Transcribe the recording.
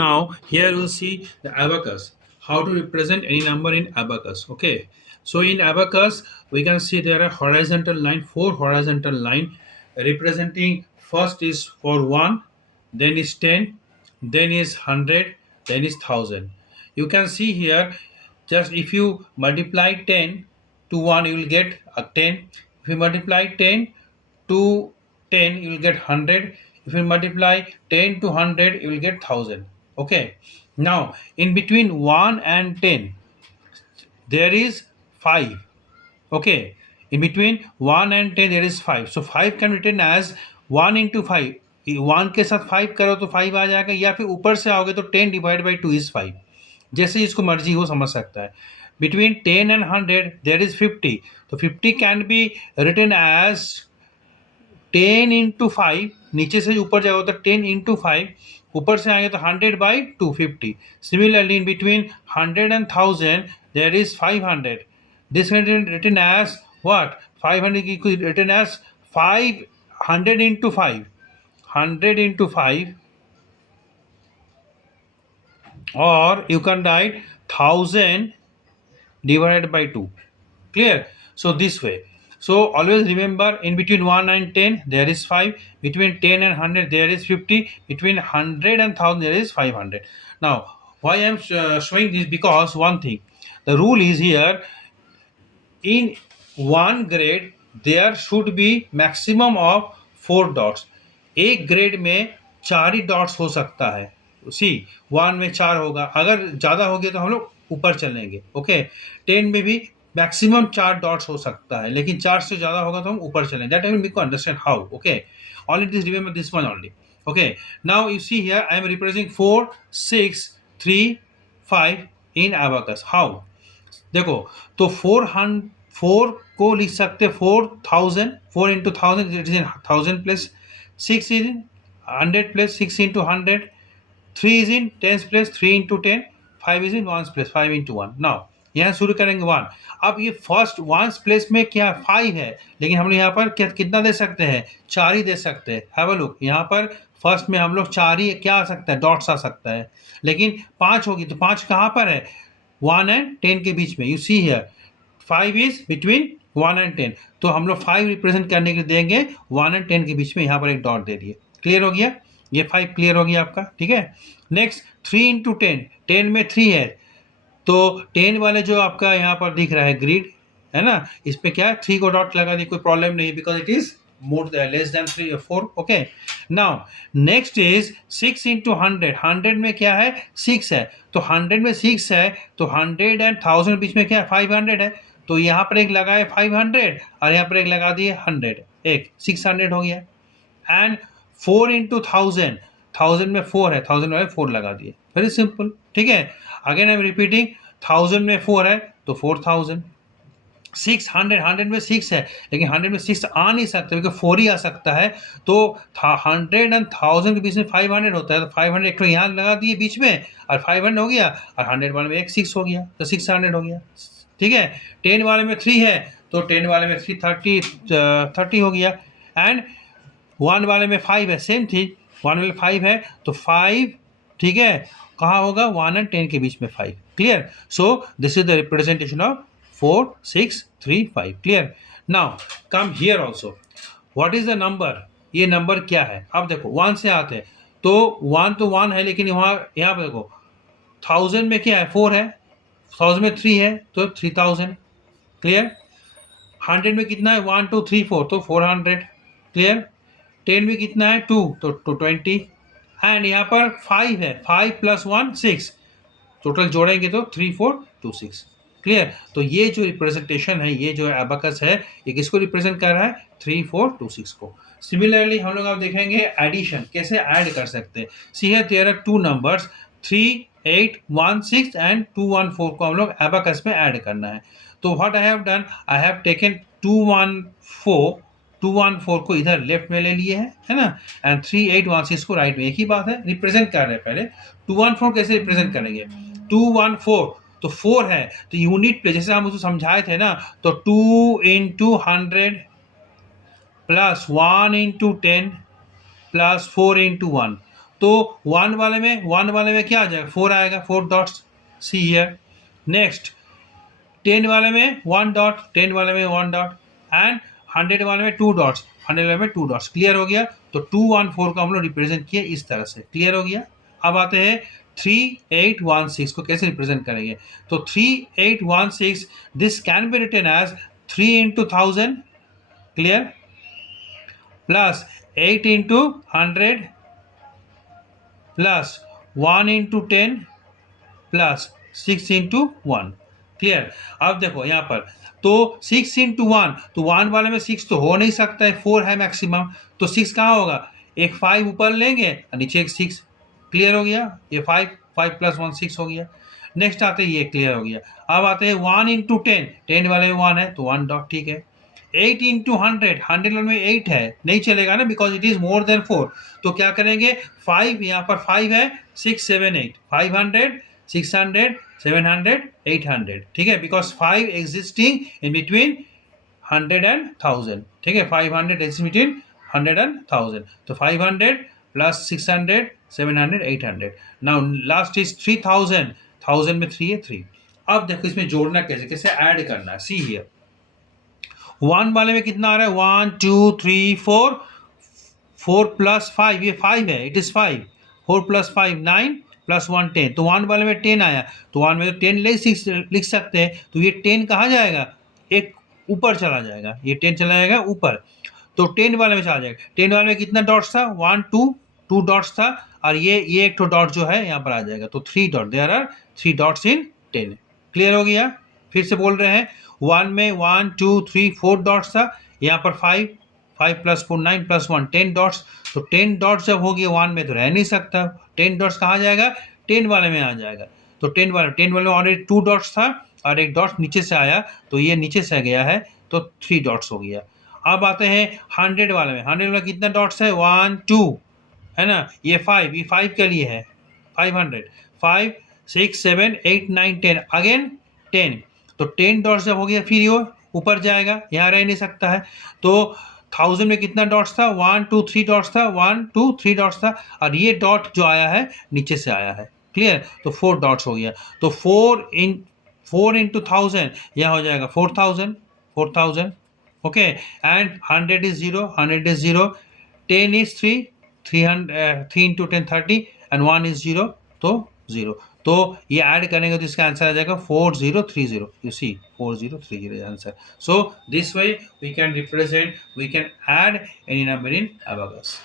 Now here we'll see the abacus, how to represent any number in abacus. Okay, so in abacus we can see there are horizontal line, four horizontal line representing. First is for 1, then is 10, then is 100, then is 1000. You can see here, just if you multiply 10 to 1 you will get a 10. If you multiply 10 to 10 you will get 100. If you multiply 10 to 100 you will get 1000. Okay, now in between 1 and 10 there is 5. Okay, in between 1 and 10 there is 5, so 5 can be written as 1 into 5. 1 के साथ 5 करो तो 5 आ जाएगा, या फिर ऊपर से आओगे तो 10 डिवाइड बाई 2 इज 5. जैसे इसको मर्जी हो समझ सकता है. बिटवीन 10 एंड 100 देर इज 50, तो 50 can be written as 10 into 5. नीचे से ऊपर जाएगा तो 10 इंटू 5, ऊपर से आएंगे तो 100 by 250. Similarly in between 100 and 1000 there is 500. This can be written as what? 500 is written as 500 into 5. 100 into 5, or you can write 1000 divided by 2. Clear? So this way. So always remember, in between 1 and 10 there is 5. Between 10 and 100 there is 50. Between 100 and 1000 there is 500. Now why I am showing this? Because one thing, the rule is here, in one grade there should be maximum of 4 dots. एक grade में 4 ही dots हो सकता है. सी 1 में 4 होगा, अगर ज़्यादा हो गया तो हम लोग ऊपर चलेंगे. ओके, 10 में भी मैक्सिमम 4 डॉट्स हो सकता है, लेकिन 4 से ज़्यादा होगा तो हम ऊपर चलेंगे. That I will make you understand how. Okay, only this remember this one only. Okay, now you see here I am representing 4 6 3 5 in abacus. How? देखो, तो 4 को लिख सकते 4000. 4 into 1000 it is in 1000 plus 6 is in 100 plus 6 into 100. 3 is in 10 plus 3 into 10. 5 is in 1 plus 5 into 1. Now यहाँ शुरू करेंगे 1. अब ये फर्स्ट 1 प्लेस में क्या 5 है, लेकिन हम लोग यहाँ पर कितना दे सकते हैं? 4 ही दे सकते हैं. हैव अ लुक, यहाँ पर फर्स्ट में हम लोग 4 ही क्या आ सकता है? डॉट्स आ सकता है. लेकिन 5 होगी तो 5 कहाँ पर है? 1 एंड 10 के बीच में. You see here 5 is between 1 and 10, तो हम लोग 5 रिप्रेजेंट करने के लिए देंगे 1 एंड 10 के बीच में. यहाँ पर एक डॉट दे दिए. क्लियर हो गया? ये 5 क्लियर हो गया आपका. ठीक है. Next 3 into 10. 10 में 3 है, तो 10 वाले जो आपका यहाँ पर दिख रहा है ग्रिड है ना, इस पे क्या है? 3 को डॉट लगा दी, कोई प्रॉब्लम नहीं, because it is more less than 3 or 4. Okay, now next is 6 into 100. 100 में क्या है? 6 है, तो 100 में 6 है, तो 100 एंड 1000 बीच में क्या है? 500 है, तो यहाँ पर एक लगाए 500 और यहाँ पर एक लगा दिए 100. एक 600 हो गया. And 4 into 1000. 1000 में 4 है, 1000 में 4 लगा दिए. Very simple. ठीक है. अगेन आई एम रिपीटिंग, 1000 में 4 है तो 4000. 600, 100 में 6 है, लेकिन 100 में 6 आ नहीं सकता क्योंकि 4 ही आ सकता है. तो 100 एंड 1000 के बीच में 500 होता है, तो 500 एक तो यहाँ लगा दिए बीच में और 500 हो गया, और 100 वाले में एक 6 हो गया, तो 600 हो गया. ठीक है. 10 वाले में 3 है, तो 10 वाले में 30 हो गया. एंड 1 वाले में 5 है, सेम थी. 1 वाले 5 है तो 5. ठीक है. कहाँ होगा? 1 एंड 10 के बीच में 5. Clear? So this is the representation of 4 6 3 5. Clear? Now come here also. What is the number? ये नंबर क्या है? अब देखो 1 से आते हैं, तो 1 तो 1 है, लेकिन यहाँ पर देखो 1000 में क्या है? 4 है. 1000 में 3 है तो 3000. क्लियर? 100 में कितना है? 1 2 3 4, तो 400. क्लियर? 10 में कितना है? 2, तो 20. एंड यहाँ पर 5 है, 5 प्लस 1 6, टोटल जोड़ेंगे तो 3 4 2 6. क्लियर? तो ये जो रिप्रेजेंटेशन है, ये जो एबाकस है, ये किसको रिप्रेजेंट कर रहा है? 3 4 2 6 को. सिमिलरली हम लोग अब देखेंगे एडिशन, कैसे ऐड कर सकते हैं. See here there are 2 numbers 3 8 1 6 and 2 1 4 को हम लोग एबाकस में ऐड करना है. तो what I have done, I have taken 214 को इधर लेफ्ट में ले लिए हैं, है ना, एंड 3 8 1 6 को राइट में. एक ही बात है, रिप्रेजेंट कर रहे हैं. पहले 214 कैसे रिप्रेजेंट करेंगे? 214 तो 4 है, तो यूनिट पे जैसे हम उसको समझाए थे ना, तो 2 into 100 plus 1 into 10 plus 4 into 1. तो 1 वाले में क्या आ जाएगा, 4 आएगा, 4 डॉट्स, सी हियर। नेक्स्ट 10 वाले में 1 डॉट, 10 वाले में 1 डॉट, एंड 100 वाले में 2 डॉट्स, 100 वाले में 2 डॉट्स। क्लियर हो गया। तो 2 1 4 को हम लोग रिप्रेजेंट किए इस तरह से। क्लियर हो गया। अब आते हैं 3816 को कैसे रिप्रेजेंट करेंगे। तो 3816 this can be written as 3 into 1000, clear, plus 8 into 100 plus 1 into 10 plus 6 into 1। Clear. अब देखो यहाँ पर तो 6 into 1, तो 1 वाले में 6 तो हो नहीं सकता है, 4 है मैक्सिमम, तो 6 कहाँ होगा, एक 5 ऊपर लेंगे और नीचे एक 6। क्लियर हो गया। ये 5 प्लस 1 6 हो गया। नेक्स्ट आते हैं, ये क्लियर हो गया। अब आते हैं 1 into 10, 10 वाले में 1 है तो 1 डॉट, ठीक है। 8 into 100, 100 वाले में 8 है, नहीं चलेगा ना, because it is more than 4। तो क्या करेंगे, 5, यहाँ पर 5 है, 6 7 8, 500 600 700 800, ठीक है, because 5 existing in between 100 and 1000, ठीक है, 500 एग्जिस्टिंग बिटवीन 100 and 1000, तो 500 प्लस 600 700 800। नाउ लास्ट इज 3000, 1000 में 3 है, 3। अब देखो इसमें जोड़ना कैसे, कैसे ऐड करना है, सी हियर। 1 वाले में कितना आ रहा है, 1 2 3 4, 4 प्लस 5, ये 5 है, इट इज 5, 4 प्लस 5 9 प्लस 1 10, तो 1 वाले में 10 आया, तो 1 में तो 10 लिख सकते हैं, तो ये 10 कहाँ जाएगा, एक ऊपर चला जाएगा, ये 10 चला जाएगा ऊपर, तो 10 वाले में चला जाएगा। 10 वाले में कितना डॉट्स था, 1 2 डॉट्स था, और ये एक तो डॉट जो है यहाँ पर आ जाएगा, तो 3 dot, there are 3 dots in 10। Clear हो गया। फिर से बोल रहे हैं, 1 में 1 2 3 4 डॉट्स था, यहाँ पर 5 प्लस 4 9 प्लस 1 10 डॉट्स, तो 10 डॉट्स जब हो गया 1 में तो रह नहीं सकता, 10 डॉट्स कहाँ जाएगा, 10 वाले में आ जाएगा, तो 10 वाले में ऑलरेडी 2 डॉट्स था और एक डॉट नीचे से आया, तो ये नीचे से गया है, तो 3 डॉट्स हो गया। अब आते हैं 100 वाले में, 100 वाले कितना डॉट्स है, 1 2 है ना, ये 5, ये 5 के लिए है, 500 5 6 7 8 9 10, अगेन 10, तो 10 डॉट्स जब हो गया फिर ये ऊपर जाएगा, यहाँ रह नहीं सकता है, तो 1000 में कितना डॉट्स था, 1 2 3 डॉट्स था, 1 2 3 डॉट्स था, और ये डॉट जो आया है नीचे से आया है। क्लियर, तो 4 डॉट्स हो गया, तो 4 into 1000 यहाँ हो जाएगा 4000, okay, and 100 is 0, 100 is 0, 10 is 3, 3 into 10 30, and 1 is 0, तो 0, तो ये ऐड करेंगे तो इसका आंसर आ जाएगा 4030। You see 4030 answer. So this way we can represent, we can add any number in abacus.